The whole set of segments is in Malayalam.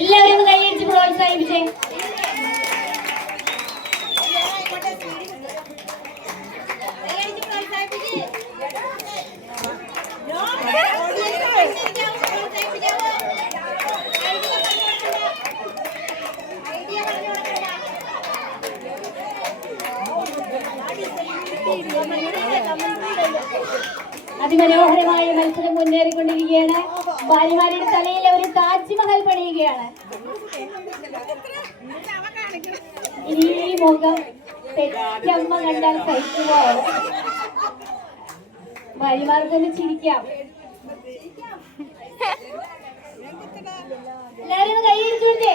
എല്ലാവരും ഒന്ന് കൈയടിച്ച് പ്രോത്സാഹിപ്പിച്ചേ. അതിമനോഹരമായ മത്സരം മുന്നേറിക്കൊണ്ടിരിക്കുകയാണ്. ഭാര്യമാരുടെ തലയിൽ ഒരു താജ്മഹൽ പണിയുകയാണ്. ഈ മുഖം തെറ്റമ്മ കണ്ടാൽ സഹിക്കുമോ? ഭാര്യമാർക്കൊന്ന് ചിരിക്കാം. എല്ലാരും ഒന്ന് കൈയടിച്ചു കൊടുത്തേ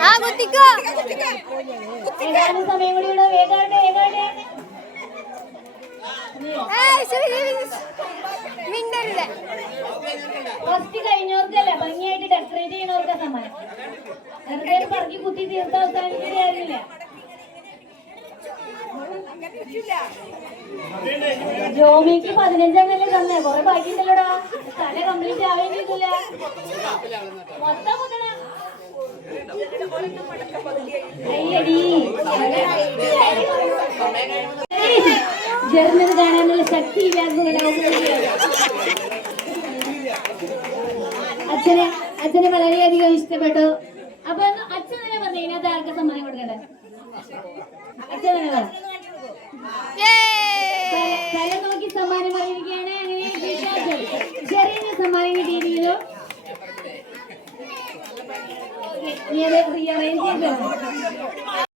ആ കുത്തിക്കോ. സമയം കൂടി ഉള്ളൂ വേഗാണ്ട് വേഗാണ്ട് മിണ്ടരുത്. ഫസ്റ്റ് കഴിഞ്ഞവർക്കല്ല ഭംഗിയായിട്ട് ഡെക്കറേറ്റ് ചെയ്യുന്നവർക്കാ സമ്മാനം വെറുതെ പറക്കി കുത്തി തീർത്ത അവസാനിച്ചിട്ട് ജോമിക്ക് പതിനഞ്ചെണ്ണല്ലേ തന്നെ. കൊറേ ബാക്കിയുണ്ടല്ലോടാ. തല കംപ്ലീറ്റ് ചെയ്തില്ല മൊത്തം ജർമ്മൻ കാണാനുള്ള ശക്തി അച്ഛനെ അച്ഛനെ വളരെയധികം ഇഷ്ടപ്പെട്ടു. അപ്പൊ അച്ഛൻ തന്നെ പറഞ്ഞു ഇതിനകത്ത് ആർക്കും സമ്മാനം കൊടുക്കണ്ടേ? അച്ഛൻ തന്നെ പറ തല നോക്കി സമ്മാനം പറഞ്ഞിരിക്കുകയാണ് അങ്ങനെ ചെറിയ സമ്മാനം കിട്ടിയിരിക്കുന്നു. റീഅറേഞ്ച് ചെയ്തോ?